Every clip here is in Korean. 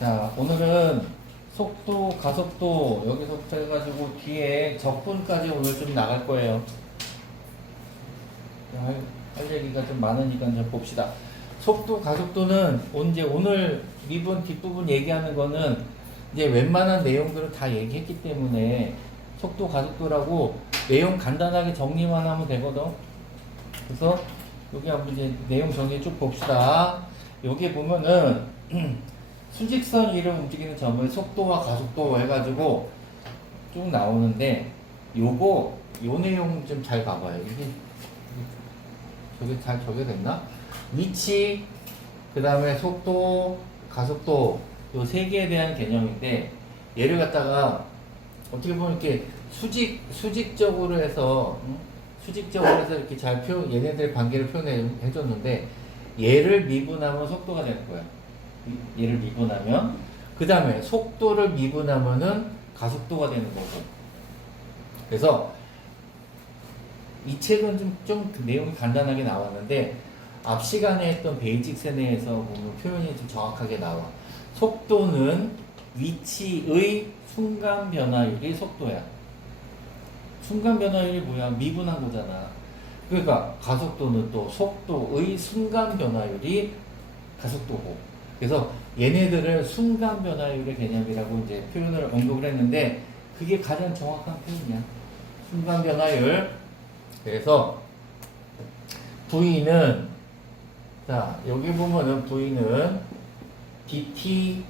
자, 오늘은 속도, 가속도 여기서부터 해가지고 뒤에 적분까지 오늘 좀 나갈 거예요. 할 얘기가 좀 많으니까 좀 봅시다. 속도, 가속도는 이제 오늘 미분 뒷부분 얘기하는 거는 이제 웬만한 내용들을 다 얘기했기 때문에 속도, 가속도라고 내용 간단하게 정리만 하면 되거든. 그래서 여기 한번 이제 내용 정리 쭉 봅시다. 여기 보면은 수직선 위를 움직이는 점을 속도와 가속도 해가지고 쭉 나오는데 요 내용 좀 잘 봐봐요. 이게 저게 잘 적용됐나? 위치, 그 다음에 속도, 가속도 요 세 개에 대한 개념인데 얘를 갖다가 어떻게 보면 이렇게 수직적으로 해서 수직적으로 해서 이렇게 잘 얘네들의 관계를 표현해 줬는데 얘를 미분하면 속도가 되는 거야. 얘를 미분하면 그 다음에 속도를 미분하면은 가속도가 되는 거고. 그래서 이 책은 좀 내용이 간단하게 나왔는데 앞 시간에 했던 베이직 세뇌에서 보면 표현이 좀 정확하게 나와. 속도는 위치의 순간 변화율이 속도야. 순간 변화율이 뭐야? 미분한 거잖아. 그러니까 가속도는 또 속도의 순간 변화율이 가속도고. 그래서 얘네들을 순간 변화율의 개념이라고 이제 표현을 언급을 했는데 그게 가장 정확한 표현이야. 순간 변화율. 그래서 V는 자 여기 보면은 V는 dt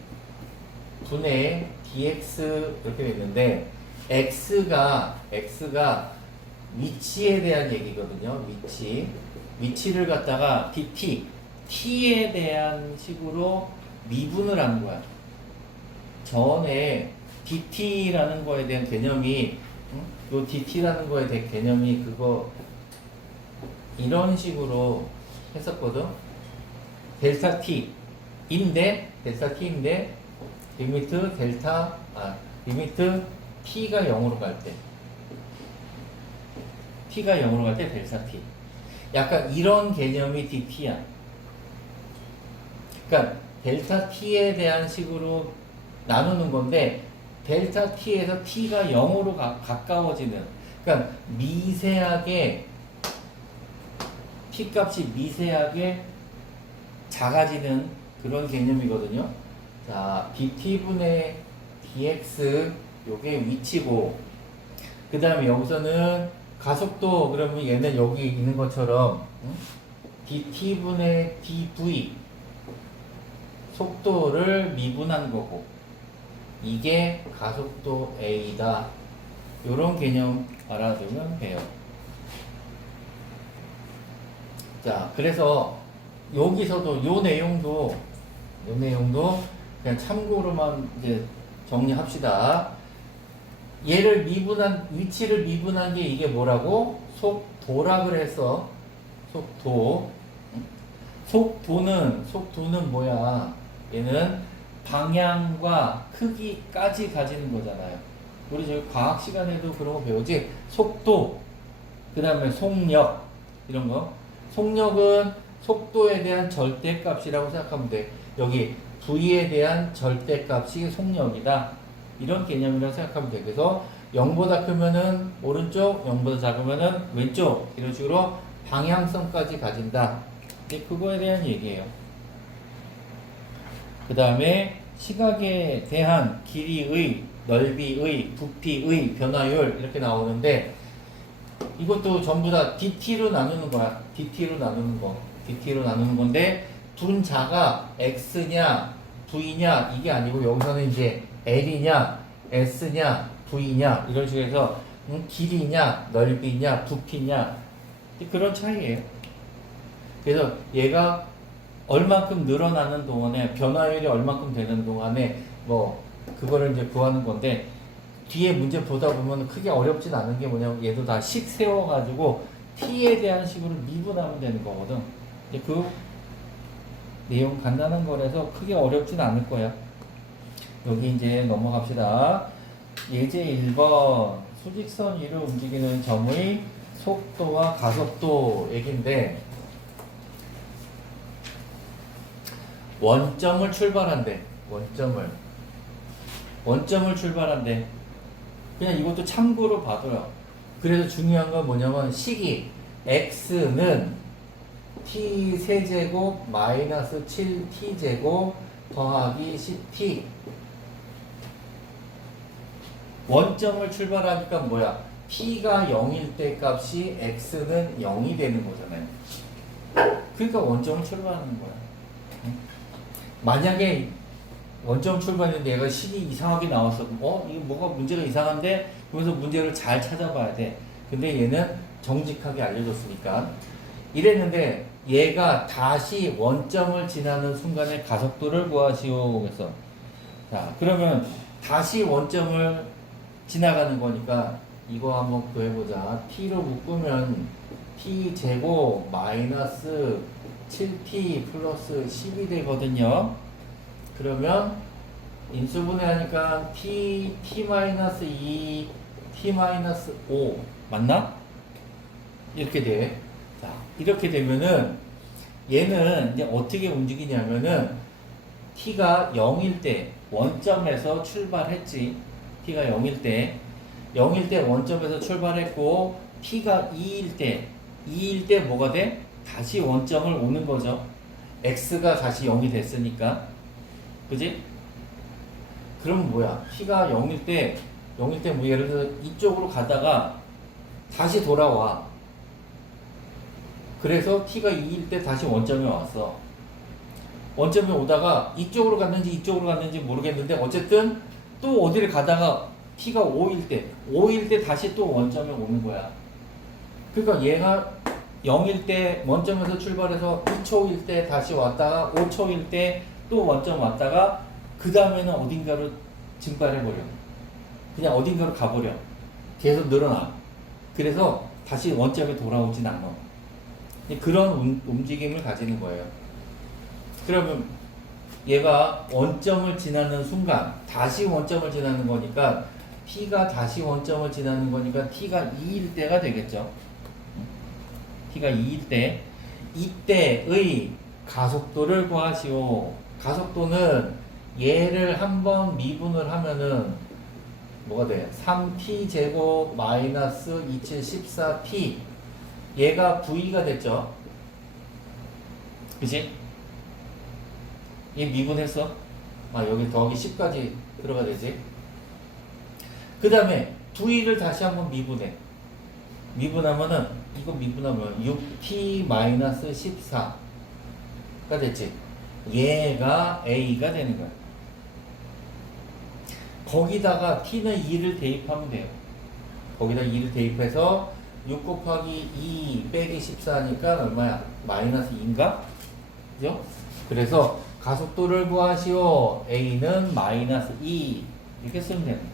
분의 dx 이렇게 되는데 x가 위치에 대한 얘기거든요. 위치를 갖다가 t에 대한 식으로 미분을 하는 거야. 전에 dt라는 거에 대한 개념이 요 dt라는 거에 대한 개념이 그거 이런 식으로 했었거든. 델타 t인데 리미트 t가 0으로 갈 때 델타 t 약간 이런 개념이 dt야. 그러니까 델타 t에 대한 식으로 나누는 건데 델타 t에서 t가 0으로 가까워지는, 그러니까 미세하게 t 값이 미세하게 작아지는 그런 개념이거든요. 자, dt분의 dx 요게 위치고, 그 다음에 여기서는 가속도, 그러면 얘는 여기 있는 것처럼 dt분의 dv 속도를 미분한 거고 이게 가속도 A다. 요런 개념 알아두면 돼요. 자, 그래서 여기서도 요 내용도 그냥 참고로만 이제 정리합시다. 얘를 위치를 미분한 게 이게 뭐라고? 속도라 그래서 속도는 뭐야? 얘는 방향과 크기까지 가지는 거잖아요. 우리 저희 과학 시간에도 그런 거 배우지? 속도, 그 다음에 속력, 이런 거. 속력은 속도에 대한 절대값이라고 생각하면 돼. 여기 V에 대한 절대값이 속력이다. 이런 개념이라고 생각하면 돼. 그래서 0보다 크면은 오른쪽, 0보다 작으면은 왼쪽, 이런 식으로 방향성까지 가진다. 그거에 대한 얘기예요. 그 다음에 시각에 대한 길이의, 넓이의, 부피의 변화율 이렇게 나오는데 이것도 전부 다 dt로 나누는 거야. dt로 나누는 건데 분자가 x냐 v냐 이게 아니고 여기서는 이제 l이냐 s냐 v냐 이런 식으로 해서 길이냐 넓이냐 부피냐 그런 차이예요. 그래서 얘가 얼만큼 늘어나는 동안에 변화율이 얼만큼 되는 동안에 뭐 그거를 이제 구하는 건데 뒤에 문제 보다 보면 크게 어렵진 않은 게 뭐냐면 얘도 다 식 세워가지고 t에 대한 식으로 미분하면 되는 거거든. 이제 그 내용 간단한 거라서 크게 어렵진 않을 거야. 여기 이제 넘어갑시다. 예제 1번 수직선 위를 움직이는 점의 속도와 가속도 얘기인데 원점을 출발한대. 원점을 출발한대. 그냥 이것도 참고로 봐둬요. 그래서 중요한 건 뭐냐면 식이 x는 t 세제곱 마이너스 7t제곱 더하기 10t. 원점을 출발하니까 뭐야? t가 0일 때 값이 x는 0이 되는 거잖아요. 그러니까 원점을 출발하는 거야. 만약에 원점 출발했는데 얘가 식이 이상하게 나왔어. 이거 뭐가 문제가 이상한데? 그러면서 문제를 잘 찾아봐야 돼. 근데 얘는 정직하게 알려줬으니까. 이랬는데 얘가 다시 원점을 지나는 순간에 가속도를 구하시오. 그래서 자, 그러면 다시 원점을 지나가는 거니까 이거 한번 구해보자. t로 묶으면 t 제곱 마이너스 7t 플러스 10이 되거든요. 그러면 인수분해하니까 t 마이너스 2 t 마이너스 5 맞나? 이렇게 돼. 자, 이렇게 되면은 얘는 이제 어떻게 움직이냐면은 t가 0일 때 원점에서 출발했지. t가 0일 때 원점에서 출발했고 t가 2일 때 뭐가 돼? 다시 원점을 오는 거죠. x가 다시 0이 됐으니까. 그지? 그럼 뭐야? t가 0일 때 뭐 예를 들어서 이쪽으로 가다가 다시 돌아와. 그래서 t가 2일 때 다시 원점에 왔어. 원점에 오다가 이쪽으로 갔는지 모르겠는데 어쨌든 또 어디를 가다가 t가 5일 때 다시 또 원점에 오는 거야. 그러니까 얘가 0일 때 원점에서 출발해서 2초일 때 다시 왔다가 5초일 때 또 원점 왔다가 그 다음에는 어딘가로 증발해버려. 그냥 어딘가로 가버려. 계속 늘어나. 그래서 다시 원점에 돌아오진 않아. 그런 움직임을 가지는 거예요. 그러면 얘가 원점을 지나는 순간 다시 원점을 지나는 거니까 t가 다시 원점을 지나는 거니까 t가 2일 때가 되겠죠. t가 2일 때 이때의 가속도를 구하시오. 가속도는 얘를 한번 미분을 하면은 뭐가 돼? 3t 제곱 마이너스 2714t. 얘가 v가 됐죠. 그치? 얘 미분했어? 여기 더하기 10까지 들어가 되지. 그 다음에 v를 다시 한번 미분해. 미분하면은 이거 미분하면 6t 마이너스 14가 됐지. 얘가 a가 되는 거야. 거기다가 t는 2를 대입하면 돼요. 거기다 2를 대입해서 6 곱하기 2 빼기 14니까 얼마야? 마이너스 2인가? 그죠? 그래서 가속도를 구하시오. a는 마이너스 2 이렇게 쓰면 되는 거야.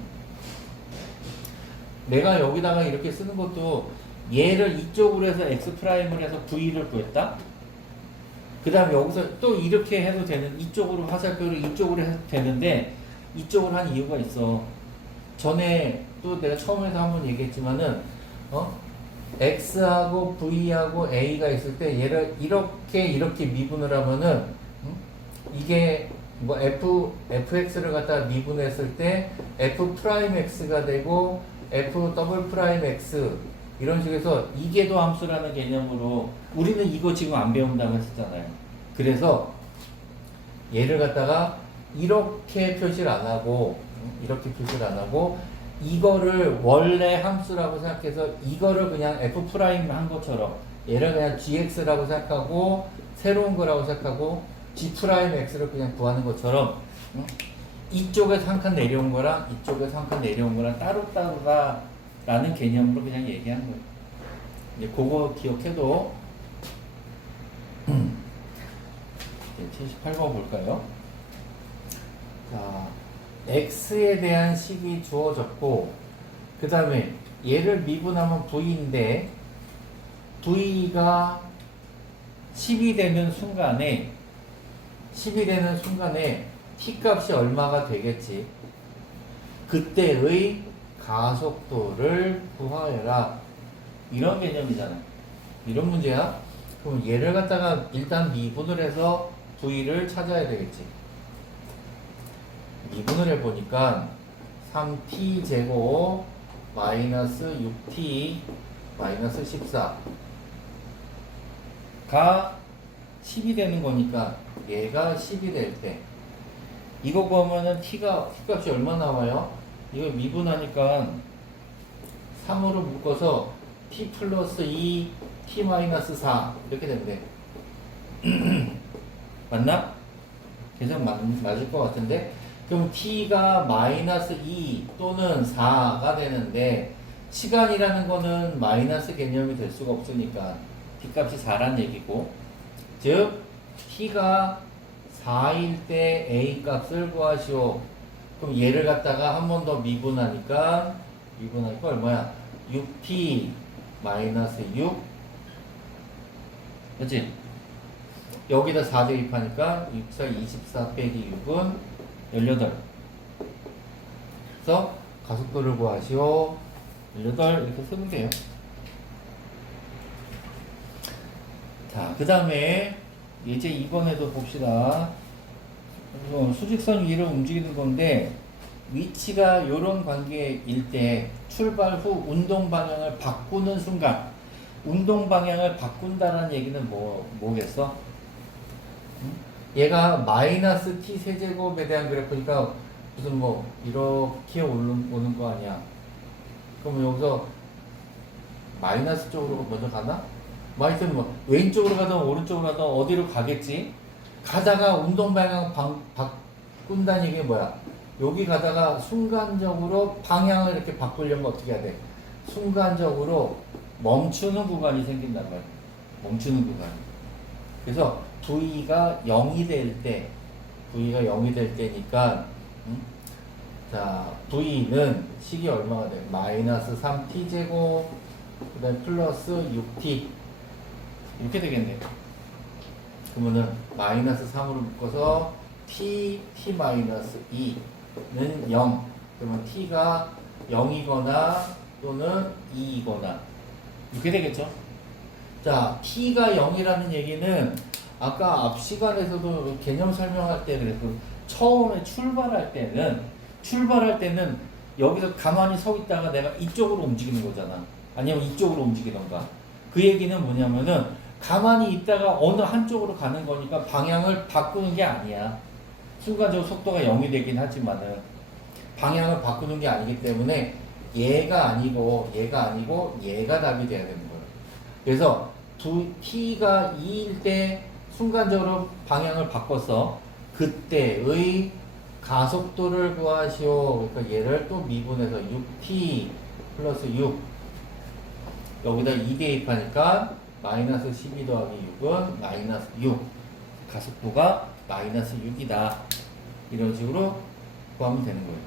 내가 여기다가 이렇게 쓰는 것도 얘를 이쪽으로 해서 x'을 해서 v를 구했다. 그 다음에 여기서 또 이렇게 해도 되는, 이쪽으로 화살표를 이쪽으로 해도 되는데 이쪽으로 한 이유가 있어. 전에 또 내가 처음에도 한번 얘기했지만은 x하고 v하고 a가 있을 때 얘를 이렇게 미분을 하면은 이게 뭐 fx를 갖다 미분했을 때 f'x가 되고 f''x 이런 식에서 이계도 함수라는 개념으로 우리는 이거 지금 안 배운다고 했었잖아요. 그래서 얘를 갖다가 이렇게 표시를 안 하고 이거를 원래 함수라고 생각해서 이거를 그냥 f' 한 것처럼 얘를 그냥 gx라고 생각하고 새로운 거라고 생각하고 g'x를 그냥 구하는 것처럼 이쪽에서 한 칸 내려온 거랑 이쪽에서 한 칸 내려온 거랑 따로따로다라는 개념으로 그냥 얘기한 거예요. 이제 그거 기억해도 78번 볼까요? 자, x에 대한 식이 주어졌고 그 다음에 얘를 미분하면 v인데 v가 10이 되는 순간에 t 값이 얼마가 되겠지? 그때의 가속도를 구하여라. 이런 개념이잖아. 이런 문제야. 그럼 얘를 갖다가 일단 미분을 해서 v를 찾아야 되겠지. 미분을 해보니까 3t 제곱 마이너스 6t 마이너스 14가 10이 되는 거니까 얘가 10이 될 때 이거 보면은 t가 t값이 얼마 나와요? 이거 미분하니까 3으로 묶어서 t 플러스 2 t 마이너스 4 이렇게 된대. 맞나? 계산 맞을 것 같은데? 그럼 t가 마이너스 2 또는 4가 되는데 시간이라는 거는 마이너스 개념이 될 수가 없으니까 t값이 4란 얘기고, 즉 t가 4일 때 a 값을 구하시오. 그럼 얘를 갖다가 한 번 더 미분하니까 얼마야? 6t 마이너스 6, 그치? 여기다 4 대입하니까 6, 4, 24 빼기 6은 18. 그래서 가속도를 구하시오. 18 이렇게 쓰면 돼요. 자, 그 다음에 이제 이번에도 봅시다. 수직선 위로 움직이는 건데 위치가 이런 관계일 때 출발 후 운동 방향을 바꾸는 순간, 운동 방향을 바꾼다는 얘기는 뭐겠어? 얘가 마이너스 t 세제곱에 대한 그래프니까 무슨 이렇게 오는 거 아니야? 그럼 여기서 마이너스 쪽으로 먼저 가나? 마이너스 왼쪽으로 가든 오른쪽으로 가든 어디로 가겠지? 가다가 운동 방향 바꾼다는 얘기는 뭐야? 여기 가다가 순간적으로 방향을 이렇게 바꾸려면 어떻게 해야 돼? 순간적으로 멈추는 구간이 생긴단 말이야. 멈추는 구간. 그래서 V가 0이 될 때, V가 0이 될 때니까, 자, V는 식이 얼마가 돼? 마이너스 3t 제곱, 그 다음에 플러스 6t. 이렇게 되겠네요. 그러면은 마이너스 3으로 묶어서 t 마이너스 2는 0. 그러면 t가 0이거나 또는 2이거나 이렇게 되겠죠. 자, t가 0이라는 얘기는 아까 앞 시간에서도 개념 설명할 때 그랬고, 처음에 출발할 때는 여기서 가만히 서 있다가 내가 이쪽으로 움직이는 거잖아. 아니면 이쪽으로 움직이던가. 그 얘기는 뭐냐면은 가만히 있다가 어느 한쪽으로 가는 거니까 방향을 바꾸는 게 아니야. 순간적으로 속도가 0이 되긴 하지만은 방향을 바꾸는 게 아니기 때문에 얘가 아니고 얘가 답이 돼야 되는 거예요. 그래서 t가 2일 때 순간적으로 방향을 바꿨어. 그때의 가속도를 구하시오. 그러니까 얘를 또 미분해서 6t 플러스 6 여기다 2 대입하니까 마이너스 12 더하기 6은 마이너스 6. 가속도가 마이너스 6이다. 이런 식으로 구하면 되는 거예요.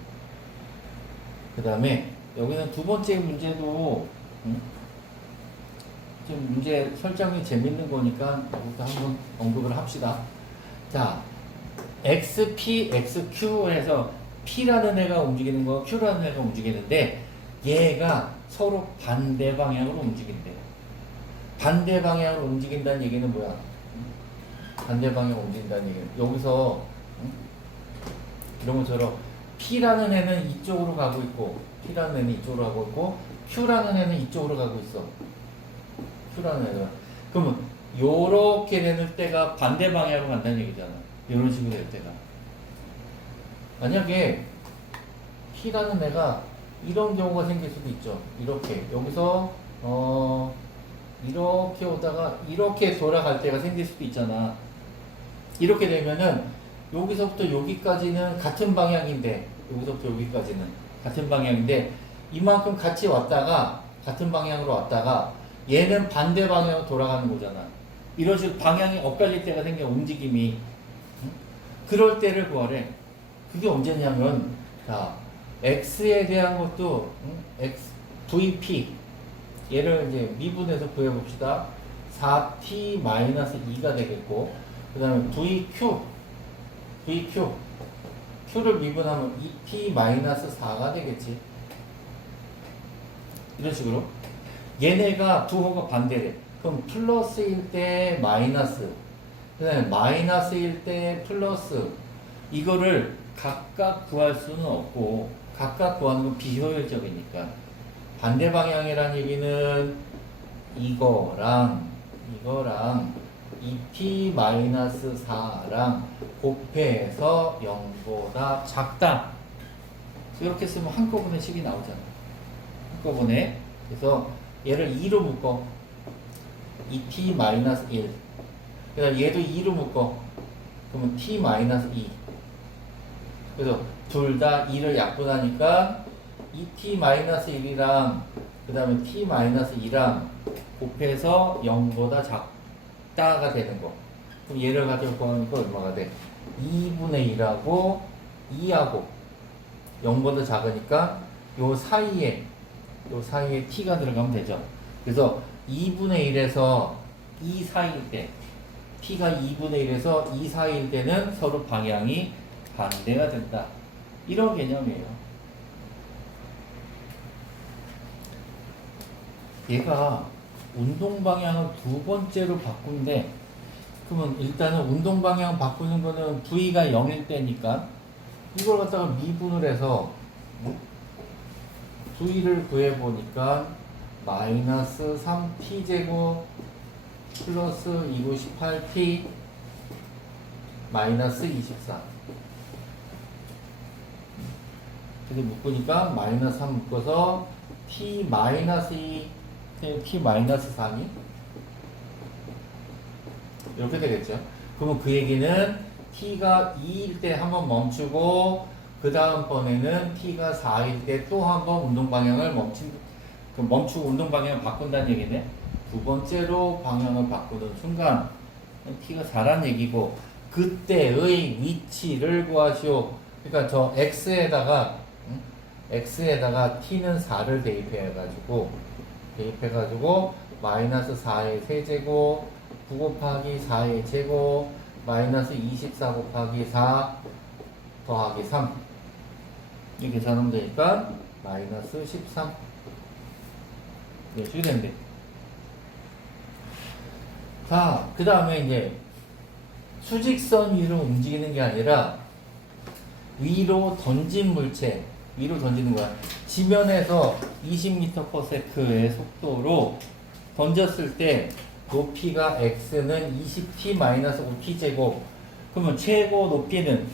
그 다음에 여기는 두 번째 문제도 좀 문제 설정이 재밌는 거니까 이것도 한번 언급을 합시다. 자, XP, XQ에서 P라는 애가 움직이는 거, Q라는 애가 움직이는데 얘가 서로 반대 방향으로 움직인대. 반대 방향으로 움직인다는 얘기는 뭐야? 반대 방향으로 움직인다는 얘기는 여기서 이런 것처럼 P라는 애는 이쪽으로 가고 있고 P라는 애는 이쪽으로 가고 있고 Q라는 애는 이쪽으로 가고 있어. Q라는 애는. 그러면 요렇게 되는 때가 반대 방향으로 간다는 얘기잖아. 이런 식으로 될 때가. 만약에 P라는 애가 이런 경우가 생길 수도 있죠. 이렇게 여기서 이렇게 오다가 이렇게 돌아갈 때가 생길 수도 있잖아. 이렇게 되면은 여기서부터 여기까지는 같은 방향인데, 여기서부터 여기까지는 같은 방향인데 이만큼 같이 왔다가 같은 방향으로 왔다가 얘는 반대 방향으로 돌아가는 거잖아. 이런 식으로 방향이 엇갈릴 때가 생겨, 움직임이. 그럴 때를 구하래. 그게 언제냐면, 자, x에 대한 것도 x, vp 얘를 이제 미분해서 구해봅시다. 4t 마이너스 2가 되겠고, 그 다음에 vq q를 미분하면 2t 마이너스 4가 되겠지. 이런 식으로. 얘네가 부호가 반대래. 그럼 플러스일 때 마이너스, 그 다음에 마이너스일 때 플러스, 이거를 각각 구할 수는 없고 각각 구하는 건 비효율적이니까 반대 방향이란 얘기는 이거랑 2t-4랑 곱해서 0보다 작다. 이렇게 쓰면 한꺼번에 식이 나오잖아. 한꺼번에. 그래서 얘를 2로 묶어. 2t-1. 그 다음 얘도 2로 묶어. 그러면 t-2. 그래서 둘 다 2를 약분하니까 2t-1이랑 그 다음에 t-2랑 곱해서 0보다 작다가 되는 거. 그럼 얘를 가지고 구하니까 얼마가 돼? 2분의 1하고 2하고 0보다 작으니까 요 사이에 t가 들어가면 되죠. 그래서 2분의 1에서 2 사이일 때 t가 2분의 1에서 2 사이일 때는 서로 방향이 반대가 된다. 이런 개념이에요. 얘가 운동 방향을 두 번째로 바꾼대. 그러면 일단은 운동 방향 바꾸는 거는 V가 0일 때니까 이걸 갖다가 미분을 해서 V를 구해보니까 마이너스 3t제곱 플러스 298t 마이너스 24. 그래서 묶으니까 마이너스 3 묶어서 t 마이너스 2 t 마이너스 3이 이렇게 되겠죠. 그러면 그 얘기는 t가 2일 때 한번 멈추고 그 다음번에는 t가 4일 때 또 한번 운동 방향을 멈추고 운동 방향을 바꾼다는 얘기네. 두 번째로 방향을 바꾸는 순간 t가 4란 얘기고 그때의 위치를 구하시오. 그러니까 저 x에다가 t는 4를 대입해가지고 마이너스 4의 세제곱 9 곱하기 4의 제곱 마이너스 24 곱하기 4 더하기 3 이렇게 계산하면 되니까 마이너스 13 이렇게 되는데. 자, 그 다음에 이제 수직선 위로 움직이는 게 아니라 위로 던진 물체, 위로 던지는 거야. 지면에서 20m/s의 속도로 던졌을 때 높이가 x는 20t-5t 제곱. 그러면 최고 높이는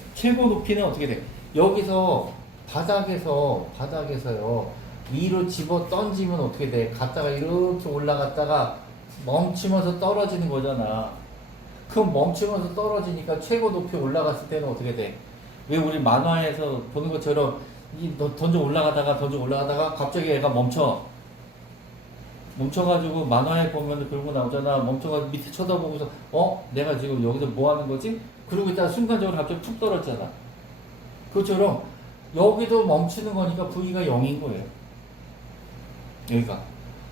어떻게 돼? 여기서 바닥에서요 위로 집어 던지면 어떻게 돼? 갔다가 이렇게 올라갔다가 멈추면서 떨어지는 거잖아. 그럼 멈추면서 떨어지니까 최고 높이 올라갔을 때는 어떻게 돼? 왜 우리 만화에서 보는 것처럼 던져 올라가다가 갑자기 얘가 멈춰가지고 만화에 보면 그런 거 나오잖아. 멈춰가지고 밑에 쳐다보고서 내가 지금 여기서 뭐 하는 거지? 그러고 있다가 순간적으로 갑자기 툭 떨어졌잖아. 그것처럼 여기도 멈추는 거니까 V가 0인 거예요. 여기가.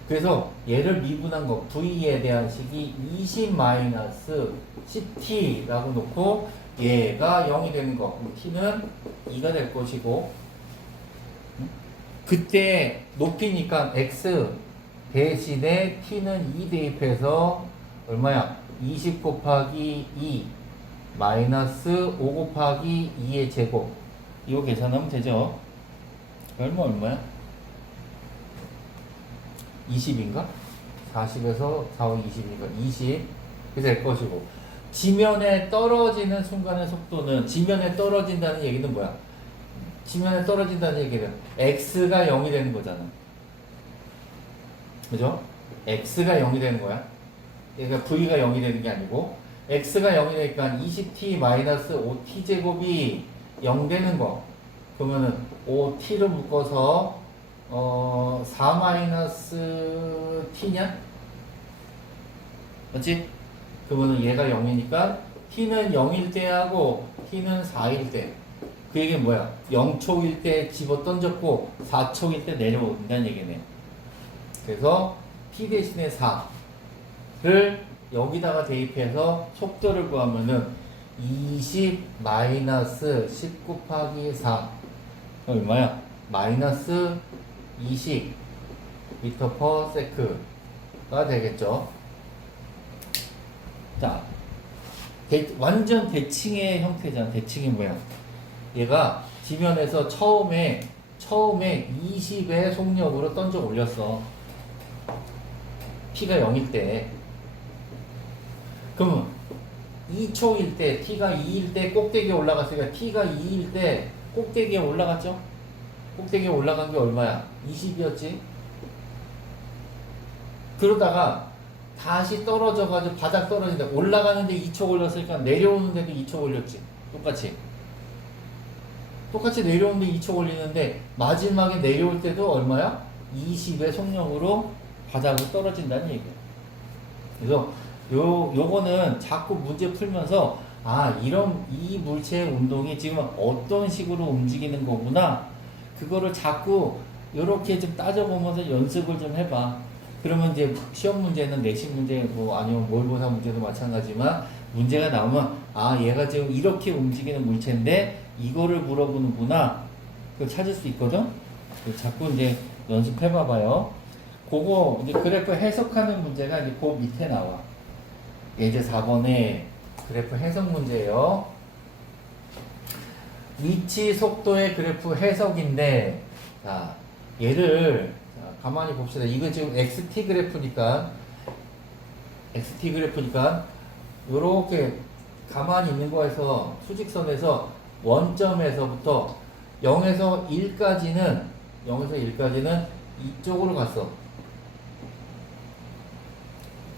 그래서 얘를 미분한 거 V에 대한 식이 20-10t라고 놓고 얘가 0이 되는 거. 그럼 t는 2가 될 것이고 그때 높이니까 x 대신에 t는 2 대입해서 얼마야? 20 곱하기 2 마이너스 5 곱하기 2의 제곱. 이거 계산하면 되죠. 얼마야? 20인가? 40에서 4, 5, 20이니까 20 이렇게 될 것이고 지면에 떨어지는 순간의 속도는 지면에 떨어진다는 얘기는 뭐야? 지면에 떨어진다는 얘기는 x가 0이 되는 거잖아. 그죠? x가 0이 되는 거야. 그러니까 v가 0이 되는 게 아니고 x가 0이 되니까 20t-5t 제곱이 0 되는 거. 그러면은 5t를 묶어서 4-t냐? 맞지? 그러면은 얘가 0이니까 t는 0일 때 하고 t는 4일 때. 그 얘기는 뭐야? 0초일 때 집어 던졌고 4초일 때 내려온다는 얘기네. 그래서 t 대신에 4를 여기다가 대입해서 속도를 구하면은 20-10 곱하기 4 얼마야? 마이너스 20 m/s가 되겠죠. 자, 완전 대칭의 형태잖아. 대칭이 뭐야? 얘가 지면에서 처음에 20의 속력으로 던져 올렸어. t가 0일 때. 그러면 2초일 때, t가 2일 때 꼭대기에 올라갔으니까 t가 2일 때 꼭대기에 올라갔죠? 꼭대기에 올라간 게 얼마야? 20이었지? 그러다가 다시 떨어져가지고 바닥 떨어진다. 올라가는데 2초 걸렸으니까 내려오는데도 2초 걸렸지. 똑같이 내려오는데 2초 걸리는데 마지막에 내려올 때도 얼마야? 20의 속력으로 바닥으로 떨어진다는 얘기야. 그래서 요거는 자꾸 문제 풀면서 이 물체의 운동이 지금 어떤 식으로 움직이는 거구나. 그거를 자꾸 요렇게 좀 따져보면서 연습을 좀 해봐. 그러면 이제 시험 문제는 내신 문제 아니면 모의고사 문제도 마찬가지지만 문제가 나오면 얘가 지금 이렇게 움직이는 물체인데 이거를 물어보는구나. 그걸 찾을 수 있거든. 자꾸 이제 연습해봐봐요. 그거 이제 그래프 해석하는 문제가 이제 그 밑에 나와. 예제 4번에 그래프 해석 문제예요. 위치 속도의 그래프 해석인데, 자, 얘를 가만히 봅시다. 이거 지금 XT 그래프니까 요렇게 가만히 있는 거에서 수직선에서 원점에서부터 0에서 1까지는 이쪽으로 갔어.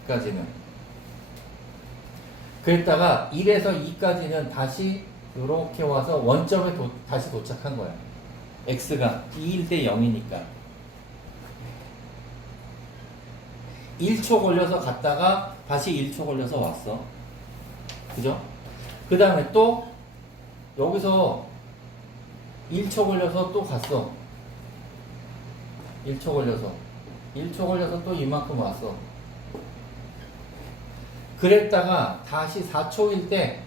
까지는. 그랬다가 1에서 2까지는 다시 요렇게 와서 원점에 다시 도착한 거야. x가 2일 때 0이니까. 1초 걸려서 갔다가 다시 1초 걸려서 왔어. 그죠? 그 다음에 또 여기서 1초 걸려서 또 갔어. 1초 걸려서 또 이만큼 왔어. 그랬다가 다시 4초일 때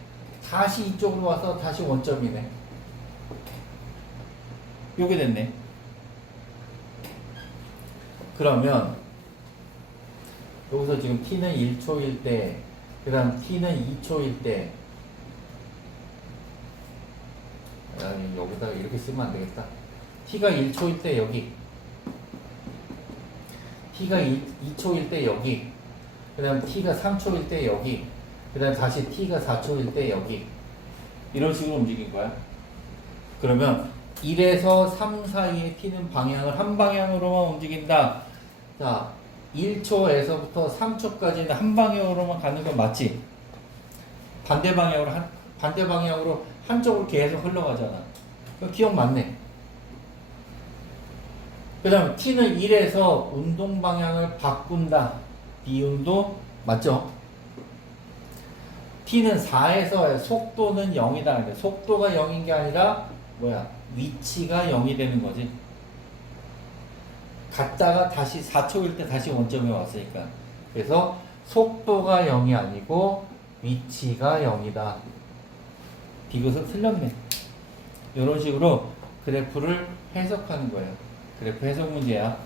다시 이쪽으로 와서 다시 원점이네. 요게 됐네. 그러면 여기서 지금 t는 1초일 때, 그 다음 t는 2초일 때, 여기다가 이렇게 쓰면 안 되겠다. t가 1초일 때 여기, t가 2초일 때 여기, 그 다음 t가 3초일 때 여기, 그 다음 다시 t가 4초일 때 여기. 이런 식으로 움직인 거야. 그러면 1에서 3 사이에 t는 방향을 한 방향으로만 움직인다. 자, 1초에서부터 3초까지는 한 방향으로만 가는 건 맞지? 반대 방향으로 한쪽으로 계속 흘러가잖아. 그 기억 맞네. 그 다음 t는 1에서 운동 방향을 바꾼다. 비운도 맞죠? t는 4에서 속도는 0이다. 속도가 0인 게 아니라 위치가 0이 되는 거지. 갔다가 다시 4초일 때 다시 원점에 왔으니까. 그래서 속도가 0이 아니고 위치가 0이다. 비교서 틀렸네. 이런 식으로 그래프를 해석하는 거예요. 그래프 해석 문제야.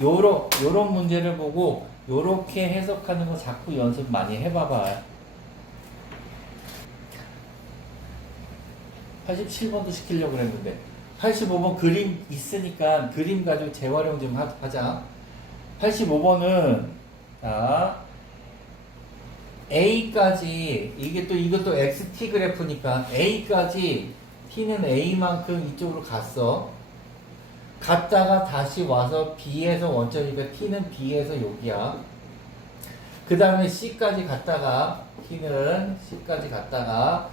요런 문제를 보고 요렇게 해석하는 거 자꾸 연습 많이 해봐봐. 87번도 시키려고 그랬는데 85번 그림 있으니까 그림 가지고 재활용 좀 하자. 85번은 A까지 이것도 XT 그래프니까 A까지 T는 A만큼 이쪽으로 갔어. 갔다가 다시 와서 B에서 원점이니까 T는 B에서 여기야. 그 다음에 C까지 갔다가 T는 C까지 갔다가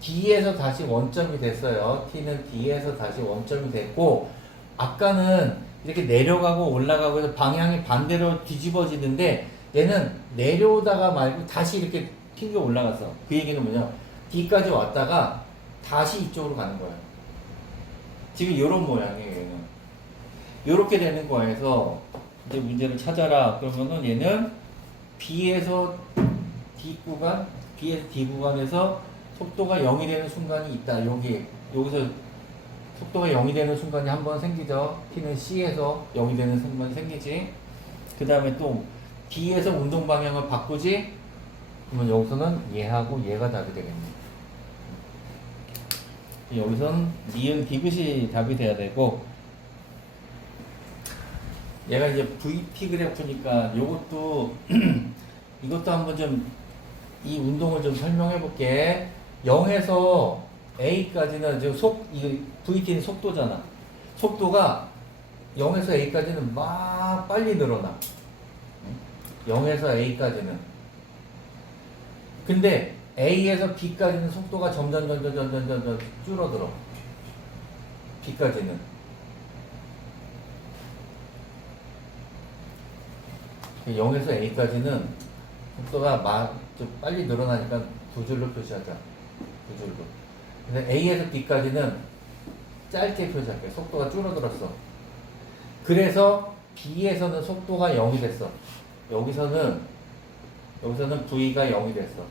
D에서 다시 원점이 됐어요. T는 D에서 다시 원점이 됐고, 아까는 이렇게 내려가고 올라가고 해서 방향이 반대로 뒤집어지는데 얘는 내려오다가 말고 다시 이렇게 튕겨 올라갔어. 그 얘기는 뭐냐? D까지 왔다가 다시 이쪽으로 가는 거야. 지금 이런 모양이에요. 얘는 이렇게 되는 거에서 이제 문제를 찾아라. 그러면은 얘는 B에서 D 구간에서 속도가 0이 되는 순간이 있다. 여기서 속도가 0이 되는 순간이 한 번 생기죠. T는 C에서 0이 되는 순간이 생기지. 그 다음에 또 D에서 운동 방향을 바꾸지. 그러면 여기서는 얘하고 얘가 답이 되겠네. 여기선 니은 디귿이 답이 돼야 되고, 얘가 이제 VT 그래프니까 요것도 이것도 한번 좀 이 운동을 좀 설명해 볼게. 0에서 A까지는 지금 이 VT는 속도잖아. 속도가 0에서 A까지는 막 빨리 늘어나. 0에서 A까지는. 근데 A에서 B까지는 속도가 점점 줄어들어. B까지는. 0에서 A까지는 속도가 좀 빨리 늘어나니까 두 줄로 표시하자. 두 줄로. 근데 A에서 B까지는 짧게 표시할게. 속도가 줄어들었어. 그래서 B에서는 속도가 0이 됐어. 여기서는 V가 0이 됐어.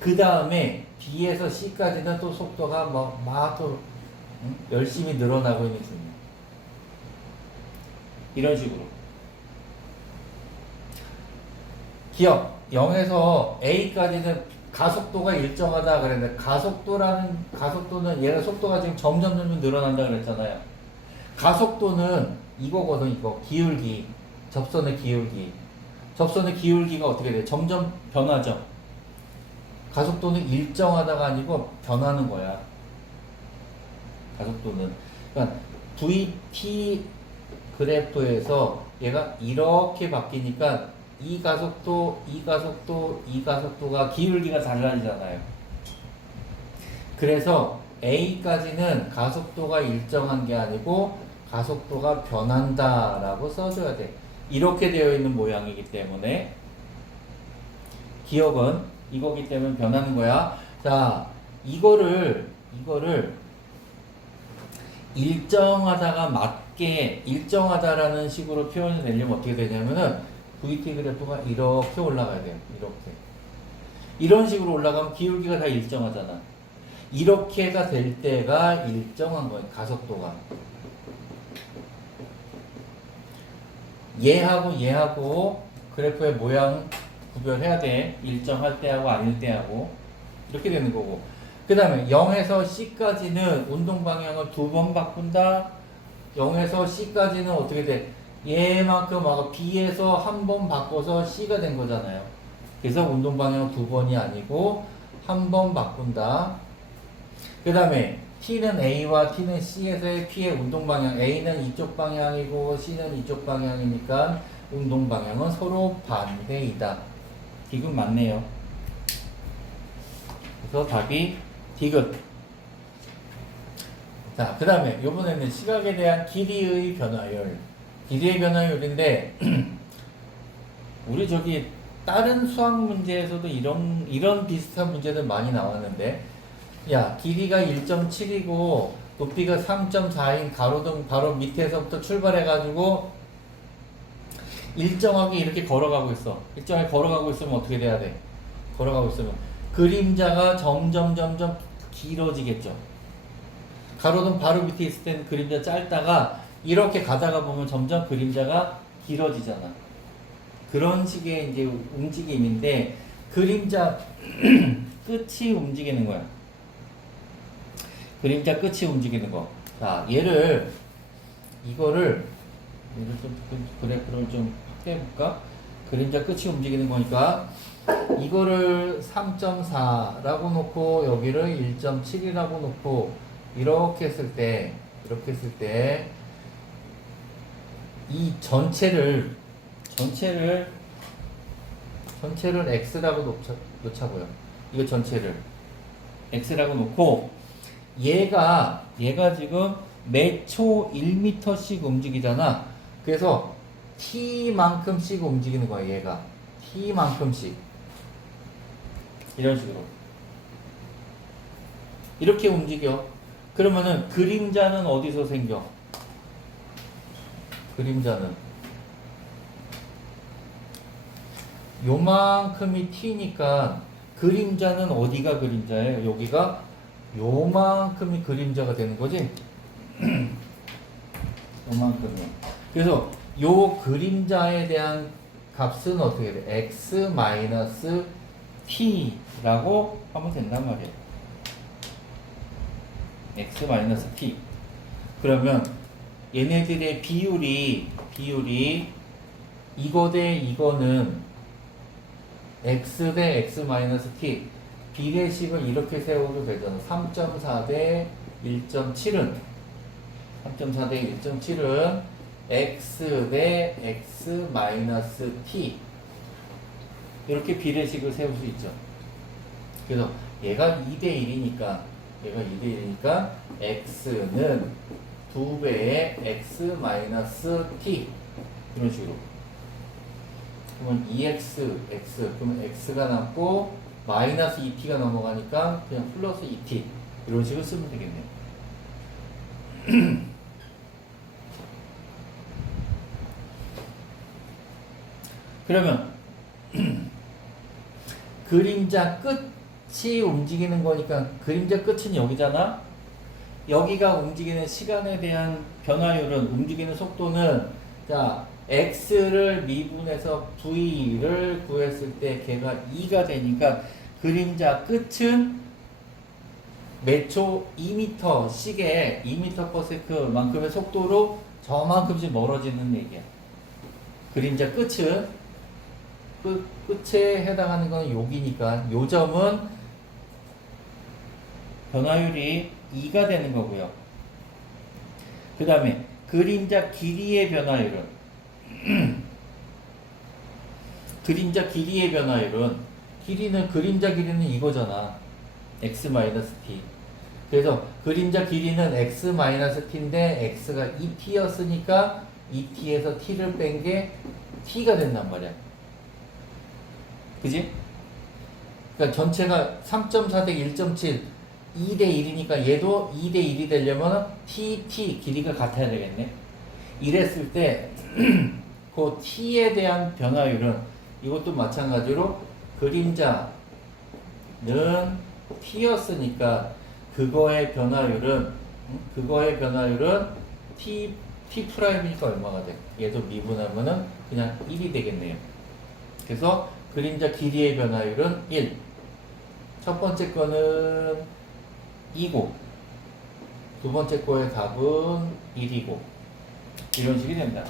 그 다음에 B에서 C까지는 또 속도가 또 열심히 늘어나고 있는 중이야. 이런 식으로. 기억, 0에서 A까지는 가속도가 일정하다 그랬는데, 가속도는 얘가 속도가 지금 점점 늘어난다 그랬잖아요. 가속도는 이거거든, 이거. 기울기. 접선의 기울기. 접선의 기울기가 어떻게 돼? 점점 변하죠. 가속도는 일정하다가 아니고 변하는 거야. 가속도는. 그러니까 VT 그래프에서 얘가 이렇게 바뀌니까 이 가속도가 기울기가 달라지잖아요. 그래서 A까지는 가속도가 일정한 게 아니고 가속도가 변한다라고 써줘야 돼. 이렇게 되어 있는 모양이기 때문에 기억은 이거기 때문에 변하는 거야. 자, 이거를 일정하다라는 식으로 표현을 내려면 어떻게 되냐면은 VT 그래프가 이렇게 올라가야 돼요. 이렇게. 이런 식으로 올라가면 기울기가 다 일정하잖아. 이렇게가 될 때가 일정한 거예요. 가속도가. 얘하고 그래프의 모양 구별해야 돼. 일정할 때하고 아닐 때하고. 이렇게 되는 거고. 그 다음에 0에서 C까지는 운동 방향을 2번 바꾼다. 0에서 C까지는 어떻게 돼? 얘만큼 B에서 한 번 바꿔서 C가 된 거잖아요. 그래서 운동 방향은 2번이 아니고 한 번 바꾼다. 그 다음에 T는 A와 T는 C에서의 P의 운동 방향. A는 이쪽 방향이고 C는 이쪽 방향이니까 운동 방향은 서로 반대이다. 디귿 맞네요. 그래서 답이 디귿. 자, 그 다음에 이번에는 시각에 대한 길이의 변화율. 길이의 변화율인데 우리 다른 수학 문제에서도 이런 비슷한 문제들 많이 나왔는데, 야, 길이가 1.7이고 높이가 3.4인 가로등 바로 밑에서부터 출발해가지고 일정하게 이렇게 걸어가고 있어. 일정하게 걸어가고 있으면 어떻게 돼야 돼? 걸어가고 있으면 그림자가 점점 길어지겠죠. 가로등 바로 밑에 있을 때는 그림자 짧다가 이렇게 가다가 보면 점점 그림자가 길어지잖아. 그런 식의 이제 움직임인데 그림자 끝이 움직이는 거야. 그림자 끝이 움직이는 거. 자, 이거를 좀 그래프를 좀 해볼까? 그림자 끝이 움직이는 거니까 이거를 3.4라고 놓고 여기를 1.7이라고 놓고 이렇게 했을 때 이 전체를 x라고 놓자고요. 이거 전체를 x라고 놓고 얘가 지금 매 초 1m씩 움직이잖아. 그래서 t만큼씩 움직이는 거야. 얘가 t만큼씩 이런 식으로 이렇게 움직여. 그러면은 그림자는 어디서 생겨? 그림자는 요만큼이 t니까 그림자는 어디가 그림자예요? 여기가 요만큼이 그림자가 되는 거지? 요만큼이요. 그래서 요 그림자에 대한 값은 어떻게 돼? x-t라고 하면 된단 말이에요. x 마이너스 t. 그러면 얘네들의 비율이 이거 대 이거는 x 대 x 마이너스 t 비례식을 이렇게 세워도 되잖아. 3.4 대 1.7은 3.4 대 1.7은 x 대 x 마이너스 t 이렇게 비례식을 세울 수 있죠. 그래서 얘가 2대 1이니까 x는 2배의 x 마이너스 t 이런 식으로. 그러면 2x, x 그러면 x가 남고 마이너스 2t가 넘어가니까 그냥 플러스 2t 이런 식으로 쓰면 되겠네요. 그러면 그림자 끝이 움직이는 거니까 그림자 끝은 여기잖아. 여기가 움직이는 시간에 대한 변화율은 움직이는 속도는 자 x를 미분해서 v를 구했을 때 걔가 2가 되니까 그림자 끝은 매초 2m 시계 2m/s 만큼의 속도로 저만큼씩 멀어지는 얘기야. 그림자 끝은 끝에 해당하는 건 여기니까 요 점은 변화율이 2가 되는 거고요. 그 다음에 그림자 길이의 변화율은 그림자 길이의 변화율은 그림자 길이는 이거잖아. x-t. 그래서 그림자 길이는 x-t인데 x가 2t였으니까 2t에서 t를 뺀 게 t가 된단 말이야. 그지? 그러니까 전체가 3.4 대 1.7 2대 1이니까 얘도 2대 1이 되려면 t 길이가 같아야 되겠네. 이랬을 때 그 t에 대한 변화율은 이것도 마찬가지로 그림자는 t였으니까 그거의 변화율은 t 프라임이니까 얼마가 돼? 얘도 미분하면은 그냥 1이 되겠네요. 그래서 그림자 길이의 변화율은 1. 첫 번째 거는 2고 두 번째 거의 답은 1이고 이런 식이 됩니다.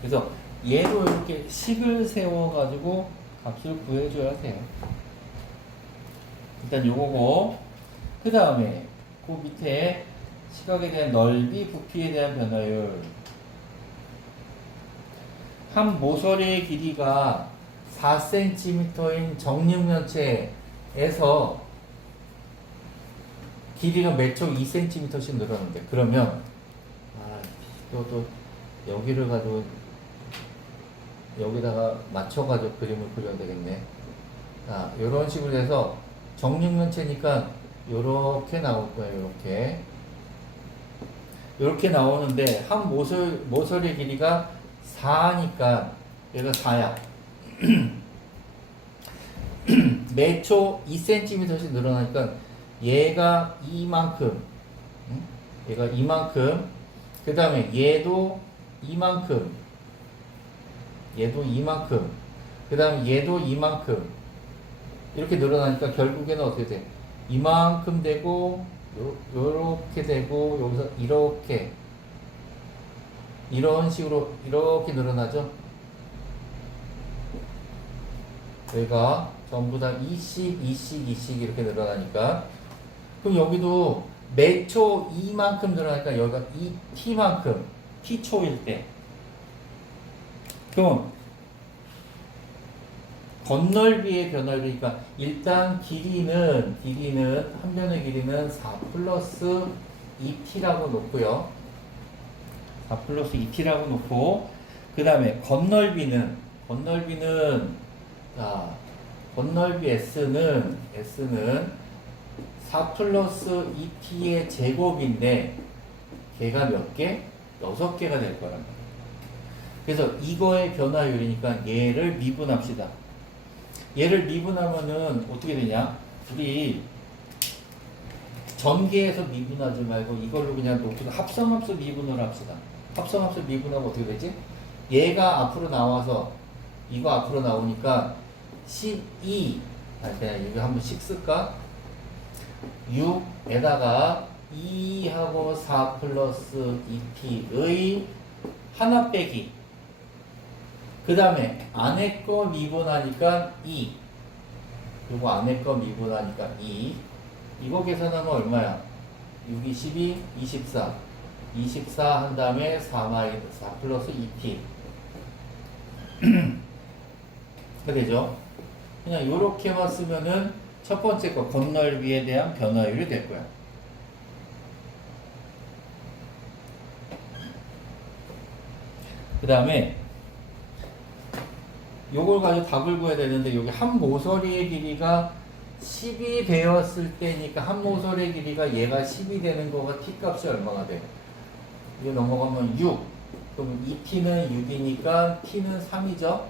그래서 얘도 이렇게 식을 세워가지고 값을 구해줘야 돼요. 일단 요거고 그 다음에 그 밑에 시각에 대한 넓이, 부피에 대한 변화율. 한 모서리의 길이가 4cm인 정육면체에서 길이가 매초 2cm씩 늘었는데 그러면 또 여기를 가지고 여기다가 맞춰가지고 그림을 그려야 되겠네. 이런 식으로 해서 정육면체니까 요렇게 나올 거예요. 요렇게 나오는데 한 모서리의 길이가 4니까 얘가 4야. 매초 2cm씩 늘어나니까 얘가 이만큼, 그 다음에 얘도 이만큼, 그 다음에 얘도 이만큼 이렇게 늘어나니까 결국에는 어떻게 돼? 이만큼 되고 요렇게 되고 여기서 이렇게 이런 식으로 이렇게 늘어나죠. 여기가 전부 다 2씩 이렇게 늘어나니까 그럼 여기도 매초 2만큼 늘어나니까 여기가 2t만큼 t초일 때 그럼 건널비의 변화율이니까 일단 길이는 한 변의 길이는 4 플러스 2t라고 놓고요. 4 플러스 2t라고 놓고 그 다음에 건널비 S는 4 플러스 2t의 제곱인데 걔가 몇 개? 6개가 될 거란 말이에요. 그래서 이거의 변화율이니까 얘를 미분합시다. 얘를 미분하면은 어떻게 되냐? 우리 전개해서 미분하지 말고 이걸로 그냥 놓고 합성합수 미분을 합시다. 합성합수 미분하면 어떻게 되지? 얘가 앞으로 나와서 이거 앞으로 나오니까 12 그냥 이거 한번 씩 쓸까? 6에다가 2하고 4 플러스 2t의 하나 빼기. 그 다음에 안에 거 미분하니까 2. 그리고 안에 거 미분하니까 2. 이거 계산하면 얼마야? 6, 22, 24. 24 한 다음에 4 플러스 2t. 그렇게 되죠? 그냥 요렇게만 쓰면은 첫 번째 거 건널비에 대한 변화율이 될 거야. 그 다음에 요걸 가지고 답을 구해야 되는데 여기 한 모서리의 길이가 10이 되었을 때니까 한 모서리의 길이가 얘가 10이 되는 거가 t 값이 얼마가 돼? 이거 넘어가면 6. 그럼 2t는 6이니까 t는 3이죠?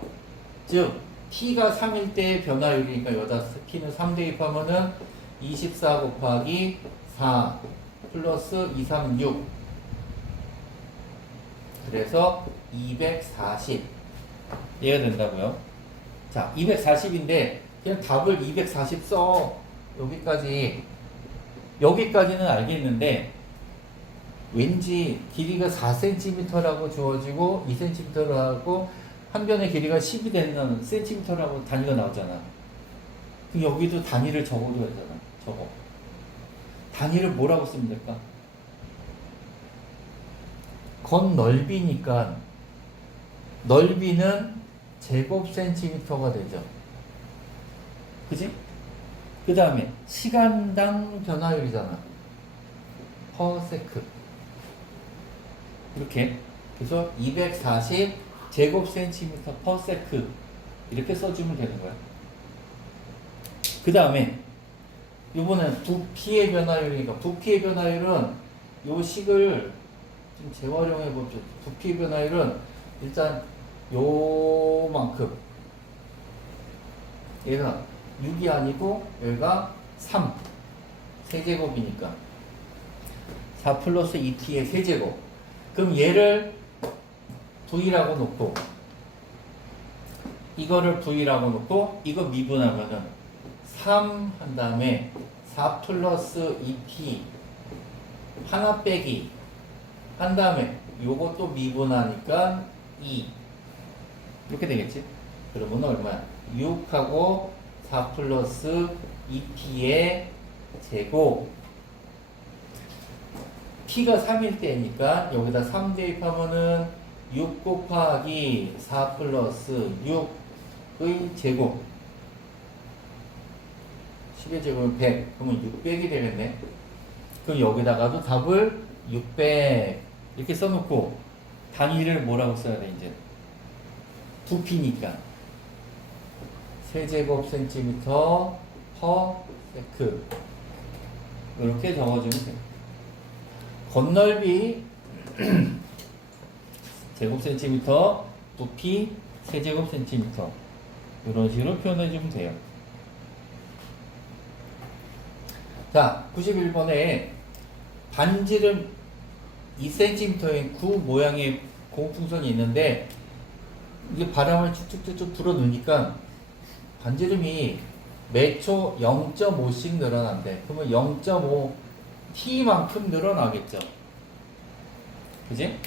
즉 t가 3일 때의 변화율이니까 여기다 t는 3 대입하면은 24 곱하기 4 플러스 2, 3, 6. 그래서 240 얘가 된다고요. 자, 240인데 그냥 답을 240 써. 여기까지는 알겠는데 왠지 길이가 4cm라고 주어지고 2cm라고 한 변의 길이가 10이 되는 cm라고 단위가 나오잖아. 그럼 여기도 단위를 적어도 되잖아. 적어. 단위를 뭐라고 쓰면 될까? 건 넓이니까 넓이는 제곱 센티미터가 되죠. 그지? 그 다음에 시간당 변화율이잖아. 퍼세크. 이렇게. 그래서 240 제곱 센티미터 퍼세크. 이렇게 써주면 되는 거야. 그 다음에 이번엔 부피의 변화율이니까 부피의 변화율은 요 식을 좀 재활용해 보죠. 부피의 변화율은 일단 요만큼. 얘가 6이 아니고 여기가 3 세제곱이니까 4 플러스 2t의 세제곱. 그럼 얘를 v라고 놓고 이거를 v라고 놓고 이거 미분하면은 3 한 다음에 4 플러스 2t 하나 빼기 한 다음에 요것도 미분하니까 2 이렇게 되겠지? 그러면 얼마야? 6하고 4 플러스 2t의 제곱. t가 3일 때니까 여기다 3 대입하면은 6 곱하기 4 플러스 6의 제곱. 10의 제곱은 100. 그러면 600이 되겠네. 그럼 여기다가도 답을 600 이렇게 써놓고 단위를 뭐라고 써야 돼 이제? 부피니까 세제곱 센티미터 퍼 세크 이렇게 적어주면 돼. 건널비 제곱 센티미터, 부피 세제곱 센티미터 이런 식으로 표현해주면 돼요. 자, 91번에 반지름 2cm인 구 모양의 고풍선이 있는데 이게 바람을 쭉쭉쭉쭉 불어넣으니까 반지름이 매초 0.5씩 늘어난대. 그러면 0.5 t만큼 늘어나겠죠. 그지?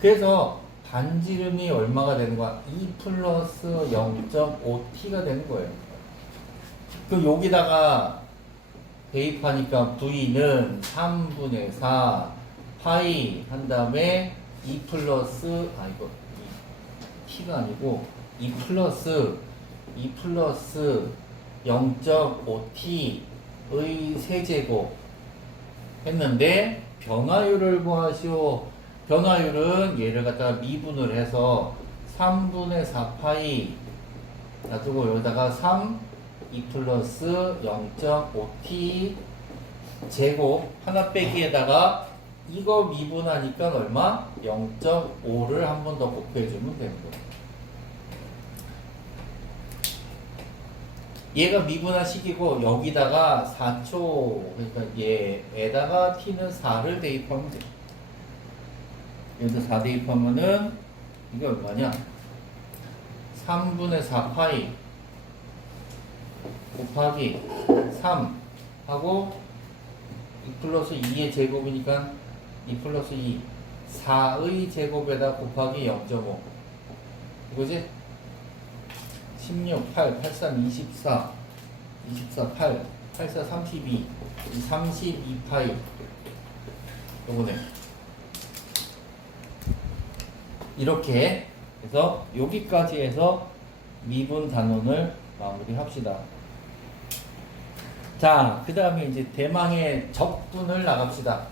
그래서 반지름이 얼마가 되는 거야? 2 플러스 0.5t가 되는 거예요. 그럼 여기다가 대입하니까 v는 3분의 4 파이 한 다음에 2 플러스 이거 t가 아니고 2 플러스 0.5t의 세제곱 했는데 변화율을 구하시오. 변화율은 얘를 갖다가 미분을 해서 3분의 4파이 놔두고 여기다가 3 2 플러스 0.5t 제곱 하나 빼기에다가 이거 미분하니까 얼마? 0.5를 한 번 더 곱해주면 되는 거예요. 얘가 미분한 식이고 여기다가 4초 그러니까 얘에다가 t는 4를 대입하면 돼. 여기다 4 대입하면은 이게 얼마냐? 3분의 4파이 곱하기 3 하고 2 플러스 2의 제곱이니까 2 플러스 2 4의 제곱에다 곱하기 0.5 이거지? 16, 8, 83, 24 24, 8, 84, 32 32파이 요거네. 이렇게 해서 여기까지 해서 미분 단원을 마무리합시다. 자, 그 다음에 이제 대망의 적분을 나갑시다.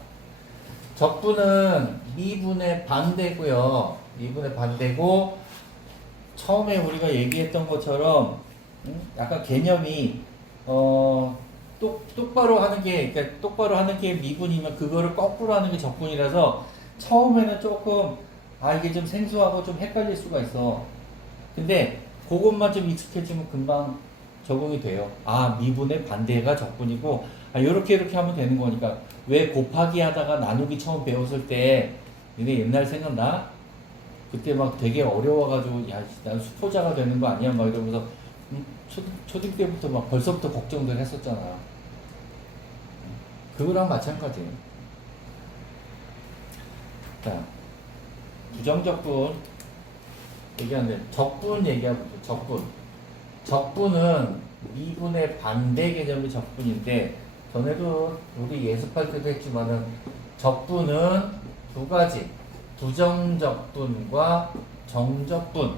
적분은 미분의 반대고요. 미분의 반대고 처음에 우리가 얘기했던 것처럼 약간 개념이 똑바로 하는 게 그러니까 똑바로 하는 게 미분이면 그거를 거꾸로 하는 게 적분이라서 처음에는 조금 이게 좀 생소하고 좀 헷갈릴 수가 있어. 근데 그것만 좀 익숙해지면 금방 적응이 돼요. 미분의 반대가 적분이고 요렇게 하면 되는 거니까. 왜 곱하기 하다가 나누기 처음 배웠을 때 너네 옛날 생각나? 그때 막 되게 어려워가지고 난 수포자가 되는 거 아니야? 막 이러면서 초등 때부터 막 벌써부터 걱정들 했었잖아. 그거랑 마찬가지예요. 자, 부정적분 얘기하는데 적분 얘기하고 적분은 미분의 반대 개념이 적분인데 전에도 우리 예습할 때도 했지만은 적분은 두 가지 부정적분과 정적분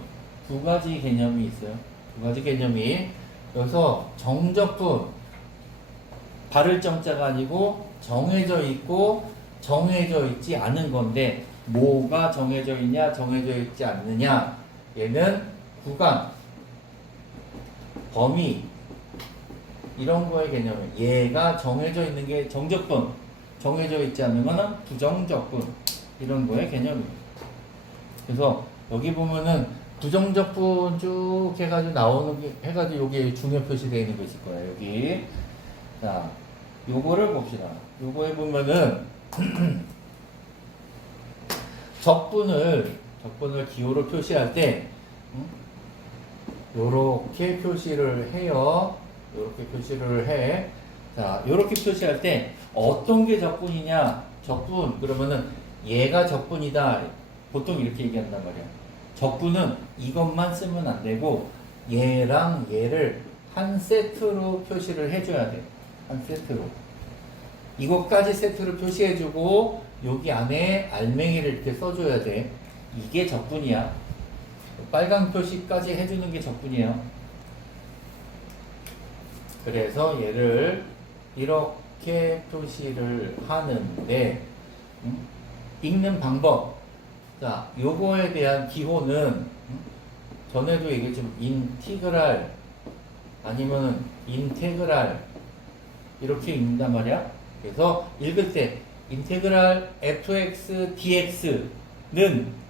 두 가지 개념이 있어요. 두 가지 개념이. 여기서 정적분 바를 정자가 아니고 정해져 있고 정해져 있지 않은 건데 뭐가 정해져 있냐 정해져 있지 않느냐. 얘는 구간 범위 이런 거의 개념이에요. 얘가 정해져 있는 게 정적분, 정해져 있지 않는 거는 부정적분 이런 거의 개념이에요. 그래서 여기 보면은 부정적분 쭉 해가지고 나오는 게 해가지고 여기 중요 표시되어 있는 거 있을 거예요. 여기 자 요거를 봅시다. 요거에 보면은 적분을 기호로 표시할 때 요렇게 표시를 해요. 요렇게 표시를 해. 자, 요렇게 표시할 때 어떤 게 적분이냐? 적분 그러면은 얘가 적분이다. 보통 이렇게 얘기한단 말이야. 적분은 이것만 쓰면 안 되고 얘랑 얘를 한 세트로 표시를 해줘야 돼. 한 세트로. 이것까지 세트로 표시해주고 여기 안에 알맹이를 이렇게 써줘야 돼. 이게 적분이야. 빨간 표시까지 해주는 게 적분이에요. 그래서 얘를 이렇게 표시를 하는데 읽는 방법. 자, 요거에 대한 기호는 전에도 얘기했지만 인티그랄 아니면은 인테그랄 이렇게 읽는단 말이야. 그래서 읽을 때 인테그랄 fx dx는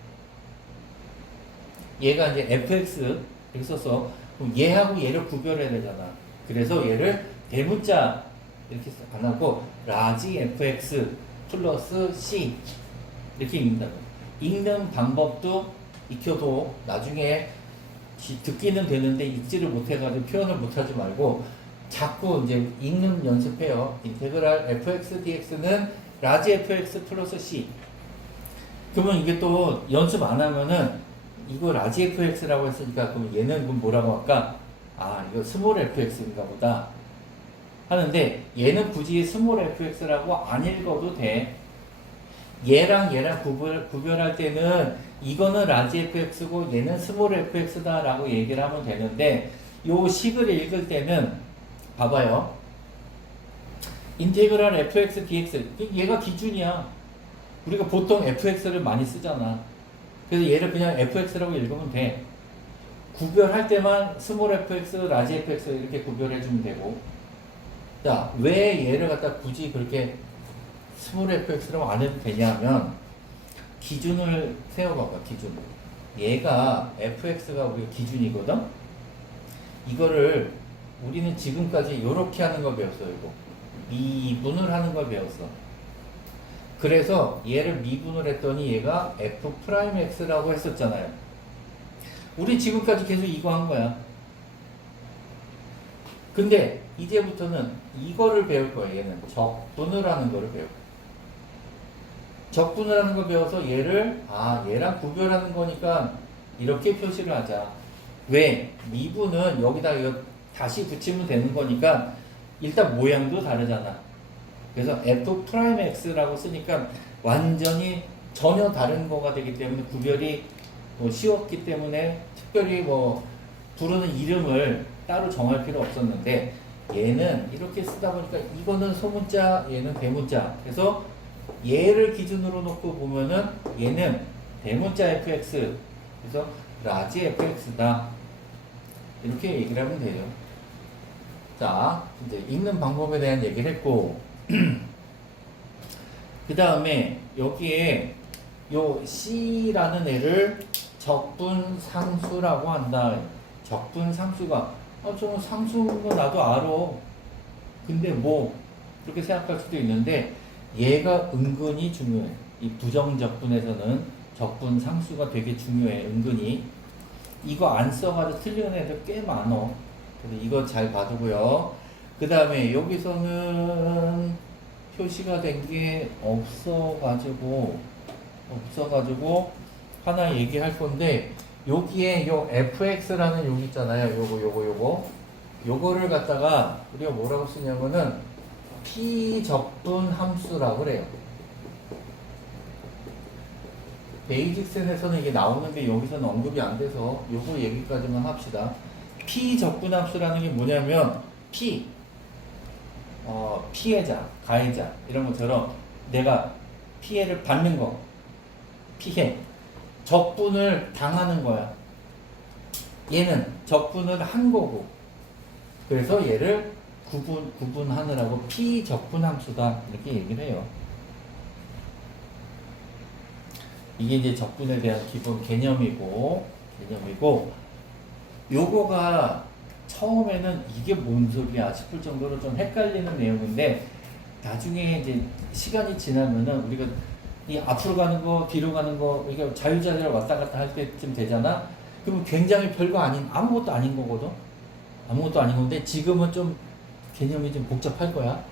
얘가 이제 fx 이렇게 썼어. 그럼 얘하고 얘를 구별해야 되잖아. 그래서 얘를 대문자 이렇게 안 하고 라지 fx 플러스 c 이렇게 읽는다고. 읽는 방법도 익혀도 나중에 듣기는 되는데 읽지를 못해가지고 표현을 못하지 말고 자꾸 이제 읽는 연습해요. 인테그랄 fx dx는 라지 fx 플러스 c. 그러면 이게 또 연습 안 하면은 이거 라지 fx라고 했으니까 그럼 얘는 그럼 뭐라고 할까? 이거 스몰 fx인가 보다 하는데 얘는 굳이 스몰 fx라고 안 읽어도 돼. 얘랑 구별할 때는 이거는 라지 fx고 얘는 스몰 fx다 라고 얘기를 하면 되는데 요 식을 읽을 때는 봐봐요. 인테그랄 fx dx 얘가 기준이야. 우리가 보통 fx를 많이 쓰잖아. 그래서 얘를 그냥 fx라고 읽으면 돼. 구별할 때만 스몰 fx, 라지 fx 이렇게 구별해주면 되고. 자, 왜 얘를 갖다 굳이 그렇게 스몰 fx라고 안 해도 되냐면 기준을 세워봐봐. 기준. 얘가 fx가 우리 기준이거든. 이거를 우리는 지금까지 이렇게 하는 걸 배웠어요. 이거 미분을 하는 걸 배웠어. 그래서 얘를 미분을 했더니 얘가 f'x라고 했었잖아요. 우리 지금까지 계속 이거 한 거야. 근데 이제부터는 이거를 배울 거예요. 얘는 적분을 하는 거를 배울 거예요. 적분을 하는 거 배워서 얘랑 구별하는 거니까 이렇게 표시를 하자. 왜? 미분은 여기다 이거 다시 붙이면 되는 거니까 일단 모양도 다르잖아. 그래서 F'X라고 쓰니까 완전히 전혀 다른 거가 되기 때문에 구별이 쉬웠기 때문에 특별히 부르는 이름을 따로 정할 필요 없었는데 얘는 이렇게 쓰다 보니까 이거는 소문자, 얘는 대문자. 그래서 얘를 기준으로 놓고 보면은 얘는 대문자 fx, 그래서 라지 fx다. 이렇게 얘기를 하면 돼요. 자, 이제 읽는 방법에 대한 얘기를 했고, 그 다음에 여기에 요 C라는 애를 적분상수라고 한다. 적분상수가, 좀 상수인 거 나도 알아. 근데 그렇게 생각할 수도 있는데, 얘가 은근히 중요해. 이 부정적분에서는 적분상수가 되게 중요해, 은근히. 이거 안 써가지고 틀리는 애들 꽤 많어. 그래서 이거 잘 봐두고요. 그 다음에 여기서는 표시가 된 게 없어가지고 하나 얘기할 건데, 여기에 요 fx라는 여기 있잖아요. 요거를 갖다가 우리가 뭐라고 쓰냐면은 피적분 함수라고 그래요. 베이직센에서는 이게 나오는데 여기서는 언급이 안 돼서 요거 얘기까지만 합시다. 피적분 함수라는 게 뭐냐면 피해자, 가해자 이런 것처럼 내가 피해를 받는 거, 피해, 적분을 당하는 거야. 얘는 적분을 한 거고, 그래서 얘를 구분하느라고 피적분 함수다 이렇게 얘기를 해요. 이게 이제 적분에 대한 기본 개념이고 요거가 처음에는 이게 뭔 소리야 싶을 정도로 좀 헷갈리는 내용인데, 나중에 이제 시간이 지나면은 우리가 이 앞으로 가는 거 뒤로 가는 거 이게 자유자재로 왔다 갔다 할 때쯤 되잖아. 그러면 굉장히 별거 아닌, 아무것도 아닌 거거든. 아무것도 아닌 건데 지금은 좀 개념이 좀 복잡할 거야.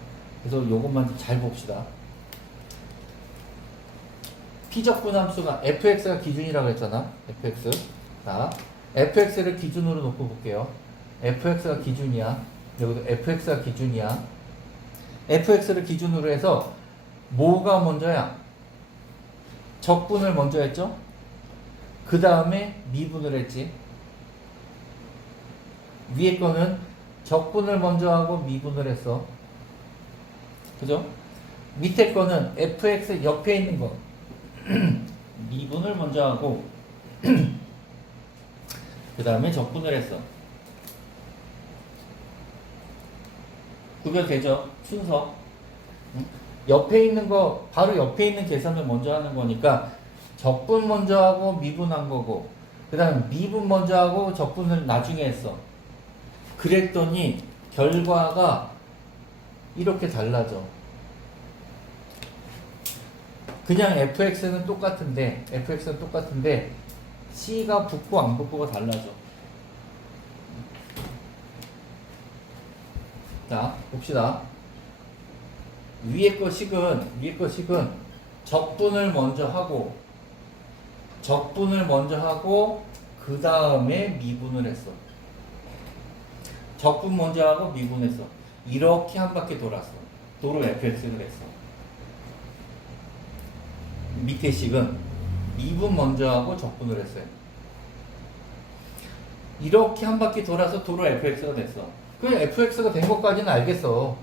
그래서 요것만 좀 잘 봅시다. 피적분 함수가 fx가 기준이라고 했잖아. fx. 자, fx를 기준으로 놓고 볼게요. fx가 기준이야. 여기도 fx가 기준이야. fx를 기준으로 해서 뭐가 먼저야? 적분을 먼저 했죠? 그 다음에 미분을 했지. 위에 거는 적분을 먼저 하고 미분을 했어. 그죠? 밑에 거는 fx 옆에 있는 거 미분을 먼저 하고 그 다음에 적분을 했어. 구별되죠? 순서. 옆에 있는 거, 바로 옆에 있는 계산을 먼저 하는 거니까 적분 먼저 하고 미분한 거고, 그 다음 미분 먼저 하고 적분을 나중에 했어. 그랬더니 결과가 이렇게 달라져. 그냥 fx는 똑같은데 c가 붙고 안 붙고가 달라져. 자, 봅시다. 위에 거 식은 적분을 먼저 하고 그 다음에 미분을 했어. 적분 먼저 하고 미분했어. 이렇게 한 바퀴 돌았어. 도로 fx를 했어. 밑에 식은 미분 먼저 하고 적분을 했어요. 이렇게 한 바퀴 돌아서 도로 fx가 됐어. 그 fx가 된 것까지는 알겠어.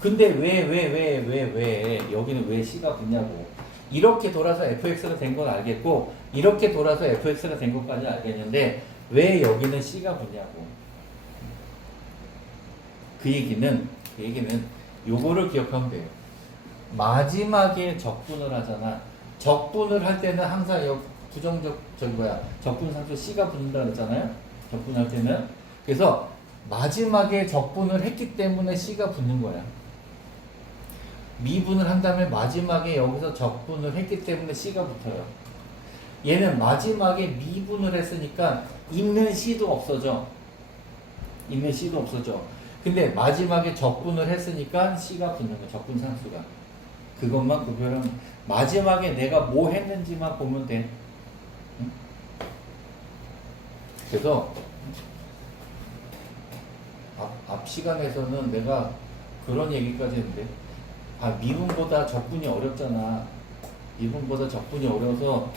근데 왜 여기는 왜 c가 붙냐고. 이렇게 돌아서 fx가 된 건 알겠고, 이렇게 돌아서 fx가 된 것까지 알겠는데 왜 여기는 c가 붙냐고. 그 얘기는 요거를 기억하면 돼요. 마지막에 적분을 하잖아. 적분을 할 때는 항상 적분상수 c가 붙는다 그랬잖아요. 적분할 때는. 그래서 마지막에 적분을 했기 때문에 c가 붙는 거야. 미분을 한 다음에 마지막에 여기서 적분을 했기 때문에 c가 붙어요. 얘는 마지막에 미분을 했으니까 있는 c도 없어져. 있는 C도 없어져. 근데 마지막에 적분을 했으니까 C가 붙는 거야. 적분 상수가. 그것만 구별하면 마지막에 내가 뭐 했는지만 보면 돼. 응? 그래서 앞 시간에서는 내가 그런 얘기까지 했는데 미분보다 적분이 어렵잖아. 미분보다 적분이 어려워서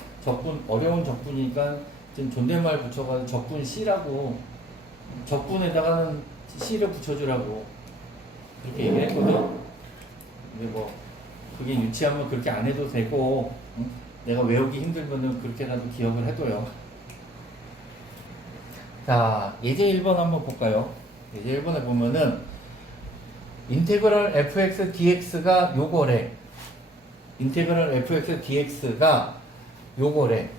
어려운 적분이니까 지금 존댓말 붙여가지고 적분 C라고 적분에다가는 C를 붙여주라고 그렇게 얘기를 했거든. 근데 뭐 그게 유치하면 그렇게 안 해도 되고 응? 내가 외우기 힘들면은 그렇게라도 기억을 해둬요. 자, 예제 1번 한번 볼까요? 예제 1번에 보면은 인테그럴 fx dx가 요거래. 인테그럴 fx dx가 요거래.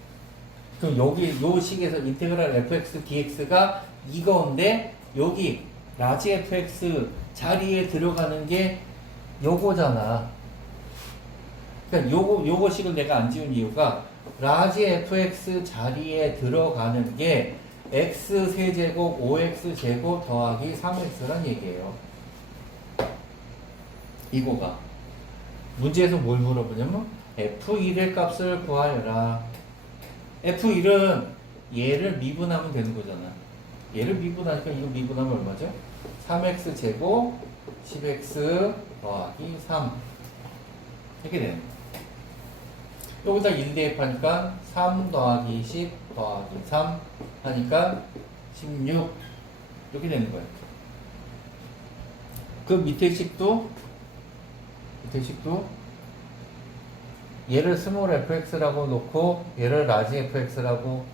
그럼 여기 요 식에서 인테그럴 fx dx가 이건데 여기 라지 fx 자리에 들어가는 게 요거잖아. 그러니까 요거 식을 내가 안 지운 이유가 라지 fx 자리에 들어가는 게 x 세제곱 5x 제곱 더하기 3x란 얘기예요. 이거가 문제에서 뭘 물어보냐면 f1의 값을 구하여라. f1은 얘를 미분하면 되는 거잖아. 얘를 미분하니까 이거 미분하면 얼마죠? 3x 제곱 10x 더하기 3 이렇게 되는 거야. 여기다 1 대입하니까 3 더하기 10 더하기 3 하니까 16 이렇게 되는 거예요. 그 밑에 식도 얘를 스몰 fx라고 놓고 얘를 라지 fx라고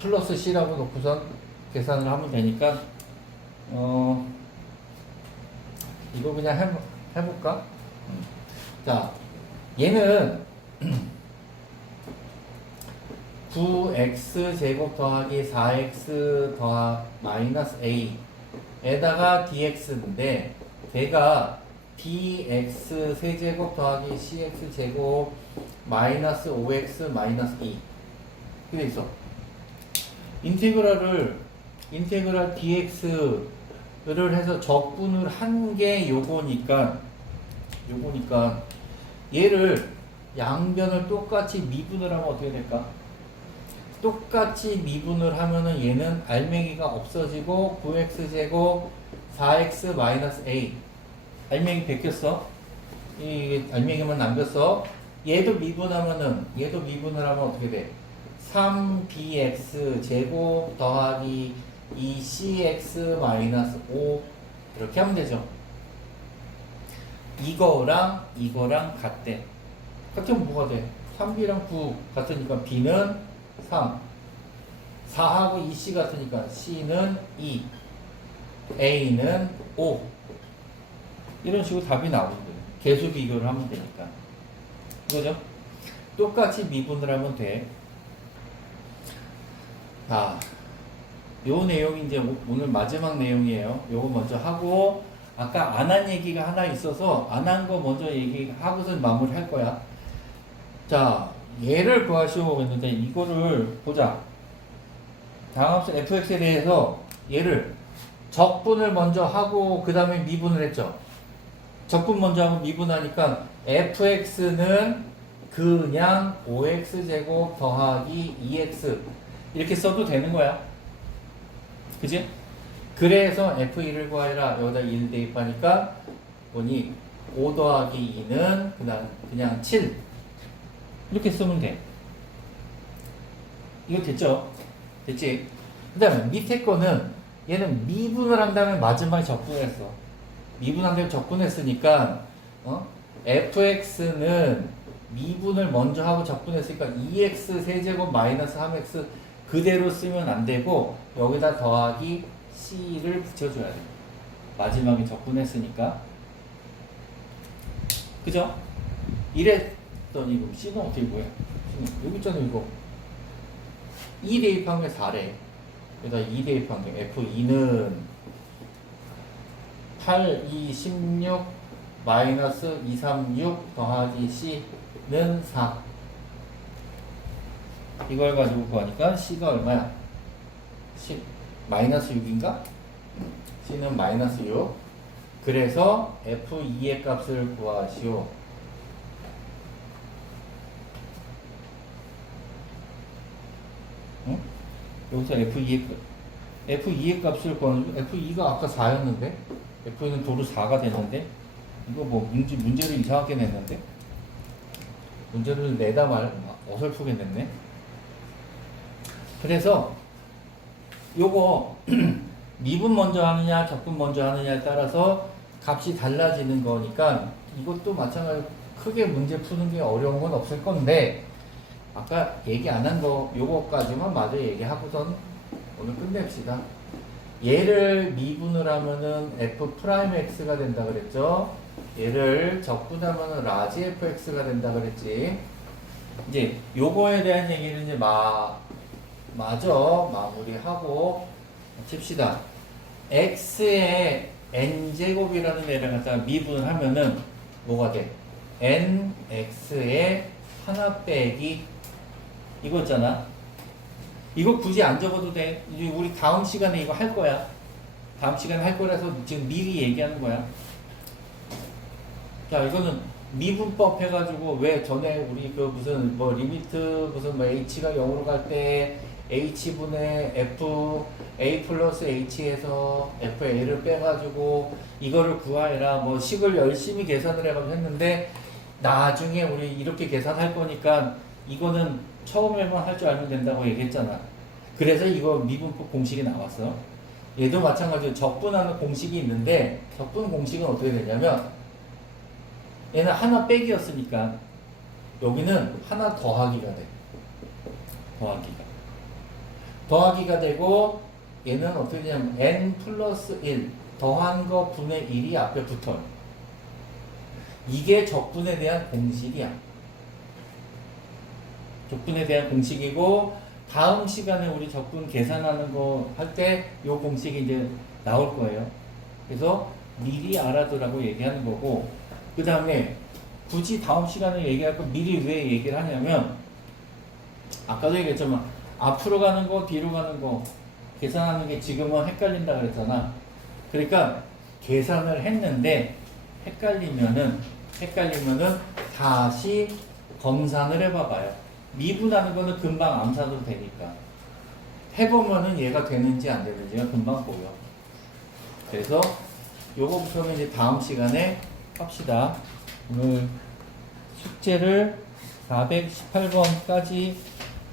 플러스 c라고 놓고선 계산을 하면 되니까 이거 그냥 해볼까? 자, 얘는 9x 제곱 더하기 4x 마이너스 a 에다가 dx인데 걔가 dx 세제곱 더하기 cx 제곱 마이너스 5x 마이너스 2 이렇게 있어. 인테그랄 dx를 해서 적분을 한 게 요거니까 얘를 양변을 똑같이 미분을 하면 어떻게 될까? 똑같이 미분을 하면은 얘는 알맹이가 없어지고 9x 제곱 4x 마이너스 a 알맹이 베꼈어. 이 알맹이만 남겼어. 얘도 미분을 하면 어떻게 돼? 3bx 제곱 더하기 2cx 마이너스 5 이렇게 하면 되죠. 이거랑 같대. 같으면 뭐가 돼? 3b랑 9 같으니까 b는 3 4하고 2c 같으니까 c는 2 a는 5 이런 식으로 답이 나오거든. 계수 비교를 하면 되니까. 이거죠? 똑같이 미분을 하면 돼. 자, 요 내용이 이제 오늘 마지막 내용이에요. 요거 먼저 하고, 아까 안 한 얘기가 하나 있어서 안 한 거 먼저 얘기하고서 마무리 할 거야. 자, 얘를 구하시오 했는데 이거를 보자. 다항함수 fx에 대해서 얘를 적분을 먼저 하고 그 다음에 미분을 했죠. 적분 먼저 하고 미분하니까 fx는 그냥 5x제곱 더하기 2x 이렇게 써도 되는 거야. 그지? 그래서 f1을 구하라. 여기다 1 대입하니까 보니 5 더하기 2는 그냥 7 이렇게 쓰면 돼. 이거 됐죠? 됐지? 그 다음에 밑에 거는 얘는 미분을 한 다음에 마지막에 적분했어. 미분한 다음에 적분했으니까 fx는 미분을 먼저 하고 적분했으니까 2x 세제곱 마이너스 3x 그대로 쓰면 안 되고 여기다 더하기 c를 붙여줘야 돼. 마지막에 적분했으니까. 그죠? 이랬더니 그럼 c는 어떻게 보여? 여기 있잖아 이거. 2 대입한 게 4래. 여기다 2 대입한 게 f2는 8, 2, 16 마이너스 2, 3, 6 더하기 c는 4 이걸 가지고 구하니까 c가 얼마야? 10 마이너스 6인가? C는 마이너스 6. 그래서 F2의 값을 구하시오. 응? 여기서 F2의 값을 구하는, F2가 아까 4였는데? F는 도로 4가 됐는데? 이거 뭐 문제를 이상하게 냈는데? 문제를 내다 어설프게 냈네? 그래서 요거 미분 먼저 하느냐 적분 먼저 하느냐에 따라서 값이 달라지는 거니까 이것도 마찬가지로 크게 문제 푸는 게 어려운 건 없을 건데 아까 얘기 안 한 거 요거까지만 마저 얘기하고선 오늘 끝냅시다. 얘를 미분을 하면은 F'X가 된다 그랬죠. 얘를 적분하면은 라지 fx가 된다 그랬지. 이제 요거에 대한 얘기는 이제 마저 마무리하고 칩시다. x의 n제곱이라는 애를 갖다가 미분을 하면은 뭐가 돼? nx의 하나 빼기 이거 있잖아. 이거 굳이 안 적어도 돼. 이제 우리 다음 시간에 이거 할 거야. 다음 시간에 할 거라서 지금 미리 얘기하는 거야. 자, 이거는 미분법 해가지고 왜 전에 우리 그 무슨 뭐 리미트 무슨 뭐 h가 0으로 갈 때 h분의 f a 플러스 h에서 fa를 빼가지고 이거를 구하해라 뭐 식을 열심히 계산을 해가지고 했는데 나중에 우리 이렇게 계산할 거니까 이거는 처음에만 할 줄 알면 된다고 얘기했잖아. 그래서 이거 미분법 공식이 나왔어. 얘도 마찬가지로 적분하는 공식이 있는데 적분 공식은 어떻게 되냐면 얘는 하나 빼기였으니까 여기는 하나 더하기가 돼. 더하기가 되고 얘는 어떻게 되냐면 n 플러스 1 더한 거 분의 1이 앞에 붙어요. 이게 적분에 대한 공식이야. 적분에 대한 공식이고 다음 시간에 우리 적분 계산하는 거 할 때 이 공식이 이제 나올 거예요. 그래서 미리 알아두라고 얘기하는 거고 그 다음에 굳이 다음 시간에 얘기할 거 미리 왜 얘기를 하냐면 아까도 얘기했지만 앞으로 가는 거 뒤로 가는 거 계산하는 게 지금은 헷갈린다 그랬잖아. 그러니까 계산을 했는데 헷갈리면은 다시 검산을 해봐봐요. 미분하는 거는 금방 암산으로 되니까 해보면은 얘가 되는지 안 되는지가 금방 보여. 그래서 요거부터는 이제 다음 시간에 합시다. 오늘 숙제를 418번까지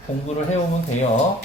공부를 해오면 돼요.